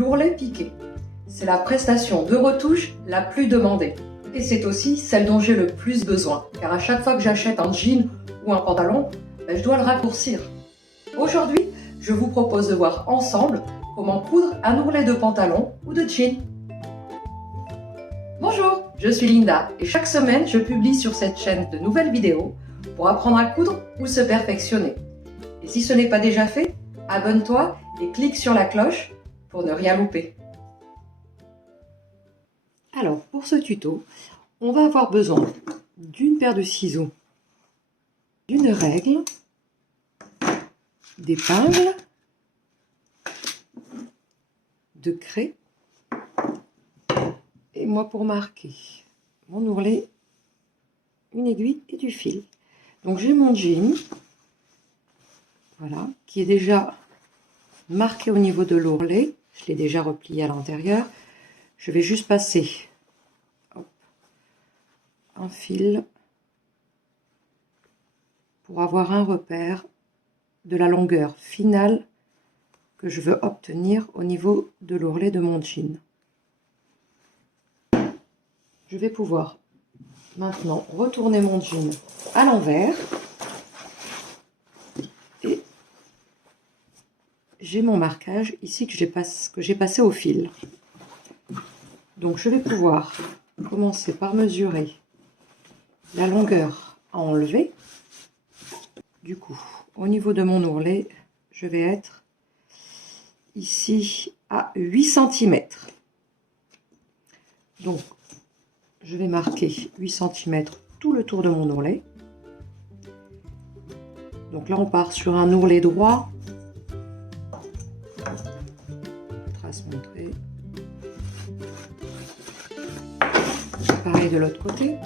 L'ourlet piqué, c'est la prestation de retouche la plus demandée. Et c'est aussi celle dont j'ai le plus besoin, car à chaque fois que j'achète un jean ou un pantalon, je dois le raccourcir. Aujourd'hui, je vous propose de voir ensemble comment coudre un ourlet de pantalon ou de jean. Bonjour, je suis Linda et chaque semaine je publie sur cette chaîne de nouvelles vidéos pour apprendre à coudre ou se perfectionner. Et si ce n'est pas déjà fait, abonne-toi et clique sur la cloche pour ne rien louper. Alors pour ce tuto, on va avoir besoin d'une paire de ciseaux, d'une règle, d'épingles, de craie et moi pour marquer mon ourlet, une aiguille et du fil. Donc j'ai mon jean, voilà, qui est déjà marqué au niveau de l'ourlet. Je l'ai déjà replié à l'intérieur. Je vais juste passer un fil pour avoir un repère de la longueur finale que je veux obtenir au niveau de l'ourlet de mon jean. Je vais pouvoir maintenant retourner mon jean à l'envers et j'ai mon marquage ici que j'ai passé au fil. Donc je vais pouvoir commencer par mesurer la longueur à enlever. Du coup, au niveau de mon ourlet, je vais être ici à 8 cm. Donc, je vais marquer 8 cm tout le tour de mon ourlet. Donc là, on part sur un ourlet droit. Trace mon trait. Pareil de l'autre côté.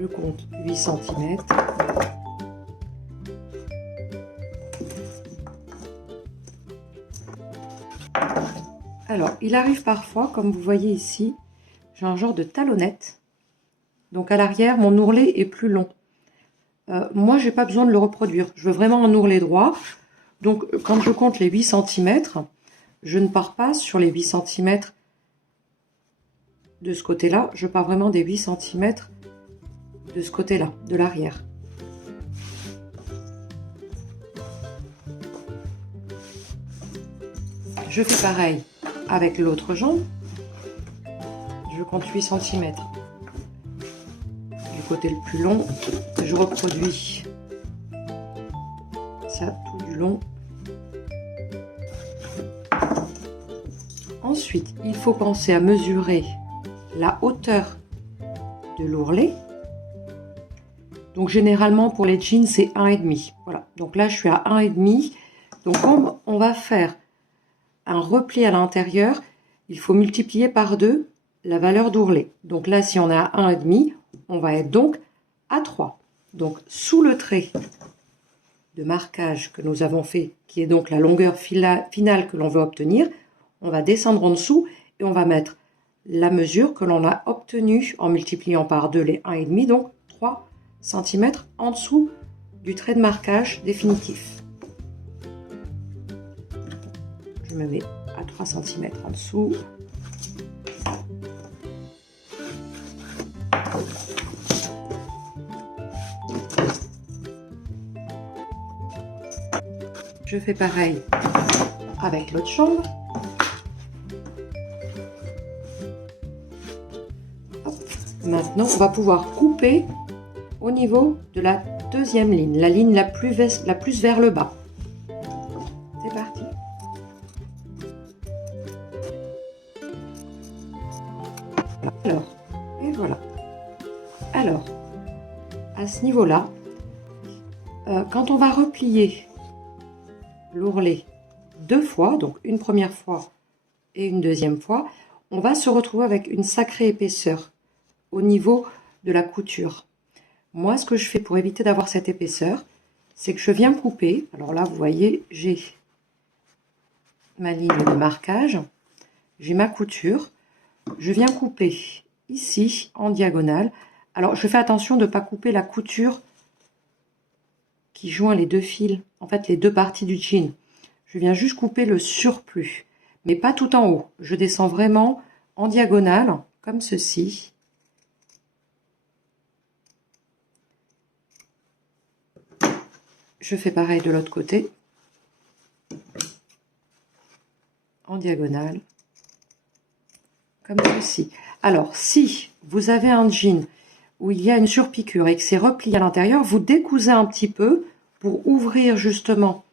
Je compte 8 cm. Alors, il arrive parfois, comme vous voyez ici, j'ai un genre de talonnette. Donc à l'arrière, mon ourlet est plus long. Moi, j'ai pas besoin de le reproduire. Je veux vraiment un ourlet droit. Donc, quand je compte les 8 cm, je ne pars pas sur les 8 cm de ce côté-là. Je pars vraiment des 8 cm de ce côté-là, de l'arrière. Je fais pareil avec l'autre jambe. Je compte 8 cm du côté le plus long. Je reproduis ça tout du long. Ensuite, il faut penser à mesurer la hauteur de l'ourlet. Donc généralement pour les jeans, c'est 1,5. Voilà. Donc là, je suis à 1,5. Donc comme on va faire un repli à l'intérieur, il faut multiplier par 2 la valeur d'ourlet. Donc là, si on est à 1,5, on va être donc à 3. Donc sous le trait de marquage que nous avons fait, qui est donc la longueur finale que l'on veut obtenir, on va descendre en dessous et on va mettre la mesure que l'on a obtenue en multipliant par 2 les 1,5, donc 3 cm en dessous du trait de marquage définitif. Je me mets à 3 cm en dessous. Je fais pareil avec l'autre jambe. Maintenant, on va pouvoir couper au niveau de la deuxième ligne, la ligne la plus vers le bas. C'est parti. Alors, et voilà. Alors, à ce niveau-là, quand on va replier l'ourlet 2 fois, donc une première fois et une deuxième fois, on va se retrouver avec une sacrée épaisseur au niveau de la couture. Moi, ce que je fais pour éviter d'avoir cette épaisseur, c'est que je viens couper. Alors là, vous voyez, j'ai ma ligne de marquage, j'ai ma couture. Je viens couper ici en diagonale. Alors, je fais attention de ne pas couper la couture qui joint les deux fils, en fait les deux parties du jean. Je viens juste couper le surplus, mais pas tout en haut. Je descends vraiment en diagonale, comme ceci. Je fais pareil de l'autre côté, en diagonale, comme ceci. Alors, si vous avez un jean où il y a une surpiqûre et que c'est replié à l'intérieur, vous décousez un petit peu pour ouvrir justement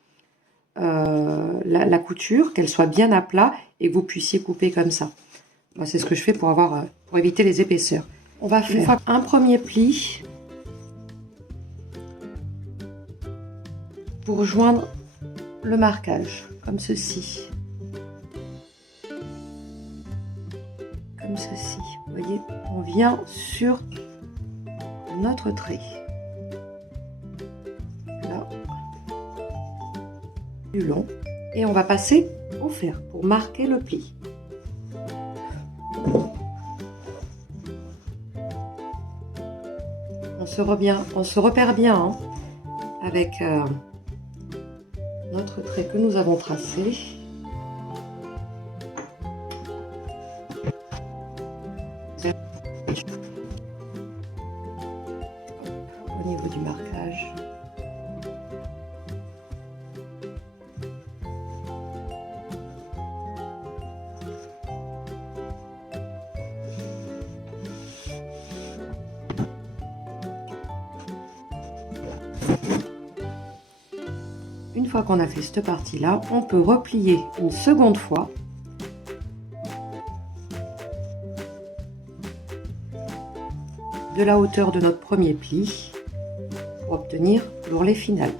la couture, qu'elle soit bien à plat et que vous puissiez couper comme ça. Moi, c'est ce que je fais pour éviter les épaisseurs. On va faire un premier pli pour joindre le marquage, comme ceci. Comme ceci. Vous voyez, on vient sur notre trait. Là, du long. Et on va passer au fer pour marquer le pli. On se repère bien hein, avec notre trait que nous avons tracé. Au niveau du marquage. Une fois qu'on a fait cette partie-là, on peut replier une seconde fois. De la hauteur de notre premier pli pour obtenir l'ourlet final.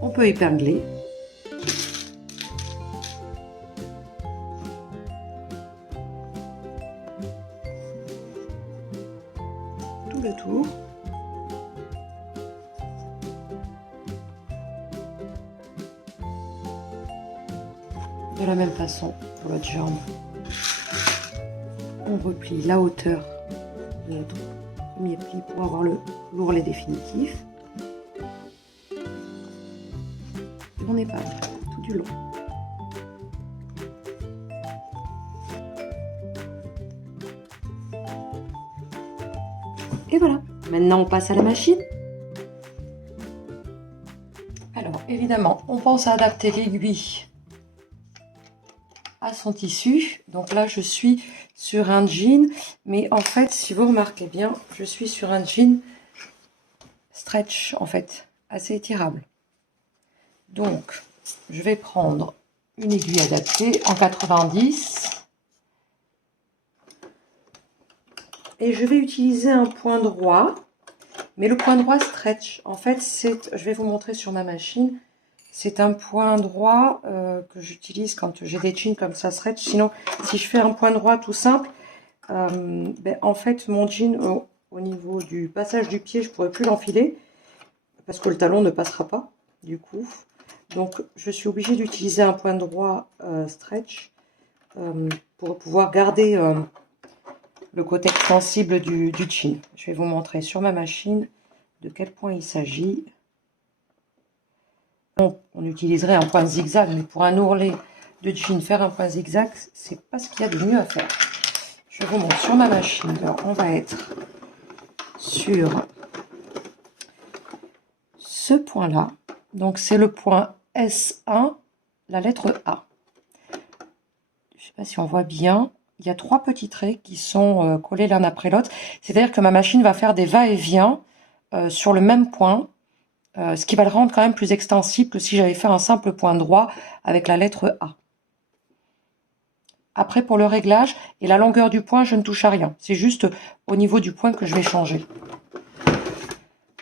On peut épingler. Tout le tour. De la même façon pour l'autre jambe, on replie la hauteur de notre premier pli pour avoir l'ourlet définitif. Et on épingle tout du long. Et voilà, maintenant on passe à la machine. Alors évidemment, on pense à adapter l'aiguille à son tissu. Donc là je suis sur un jean, mais en fait si vous remarquez bien, je suis sur un jean stretch en fait, assez étirable. Donc je vais prendre une aiguille adaptée en 90 et je vais utiliser un point droit, mais le point droit stretch en fait c'est, je vais vous montrer sur ma machine. C'est un point droit que j'utilise quand j'ai des jeans comme ça stretch. Sinon, si je fais un point droit tout simple, en fait, mon jean, au niveau du passage du pied, je ne pourrai plus l'enfiler parce que le talon ne passera pas, du coup. Donc, je suis obligée d'utiliser un point droit stretch pour pouvoir garder le côté extensible du jean. Je vais vous montrer sur ma machine de quel point il s'agit. On utiliserait un point zigzag, mais pour un ourlet de jean, faire un point zigzag, c'est pas ce qu'il y a de mieux à faire. Je vous montre sur ma machine. Alors, on va être sur ce point-là. Donc, c'est le point S1, la lettre A. Je ne sais pas si on voit bien. Il y a 3 petits traits qui sont collés l'un après l'autre. C'est-à-dire que ma machine va faire des va-et-vient sur le même point. Ce qui va le rendre quand même plus extensible que si j'avais fait un simple point droit avec la lettre A. Après, pour le réglage et la longueur du point, je ne touche à rien. C'est juste au niveau du point que je vais changer.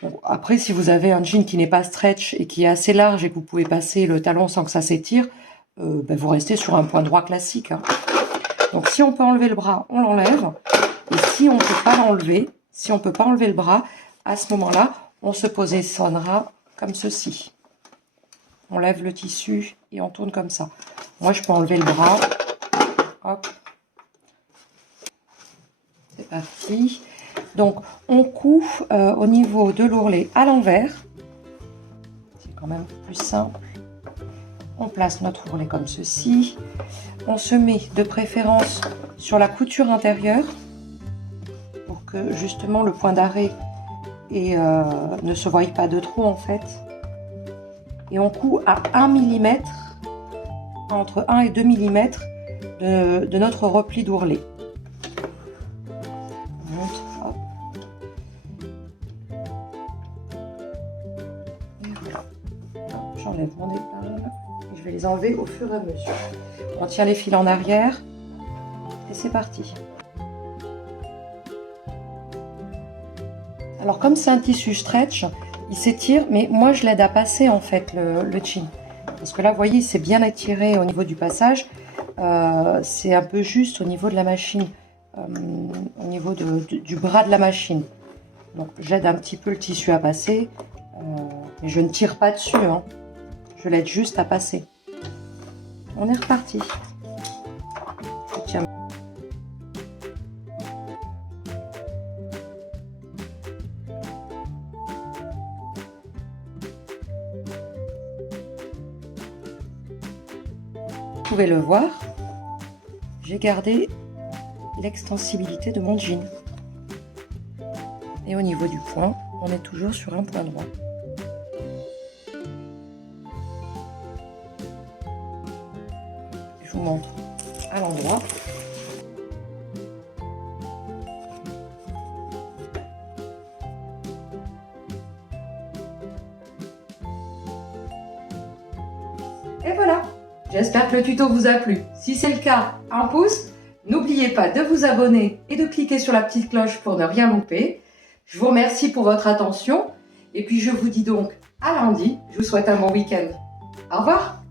Bon, après, si vous avez un jean qui n'est pas stretch et qui est assez large et que vous pouvez passer le talon sans que ça s'étire, vous restez sur un point droit classique. Hein. Donc, si on peut enlever le bras, on l'enlève. Et si on ne peut pas l'enlever, si on peut pas enlever le bras, à ce moment-là, on se positionnera comme ceci. On lève le tissu et on tourne comme ça. Moi, je peux enlever le bras. Hop. C'est parti. Donc, on coud au niveau de l'ourlet à l'envers. C'est quand même plus simple. On place notre ourlet comme ceci. On se met de préférence sur la couture intérieure pour que justement le point d'arrêt ne se voie pas de trop en fait. Et on coud à 1 mm, entre 1 et 2 mm de notre repli d'ourlet. J'enlève mon épingle et je vais les enlever au fur et à mesure. On tient les fils en arrière et c'est parti. Alors comme c'est un tissu stretch, il s'étire, mais moi je l'aide à passer en fait le jean. Parce que là, vous voyez, c'est bien étiré au niveau du passage. C'est un peu juste au niveau de la machine, au niveau du bras de la machine. Donc j'aide un petit peu le tissu à passer, mais je ne tire pas dessus, hein. Je l'aide juste à passer. On est reparti. Je tiens. Vous pouvez le voir, j'ai gardé l'extensibilité de mon jean. Et au niveau du point, on est toujours sur un point droit. Je vous montre à l'endroit. Et voilà! J'espère que le tuto vous a plu. Si c'est le cas, un pouce. N'oubliez pas de vous abonner et de cliquer sur la petite cloche pour ne rien louper. Je vous remercie pour votre attention. Et puis je vous dis donc à lundi. Je vous souhaite un bon week-end. Au revoir!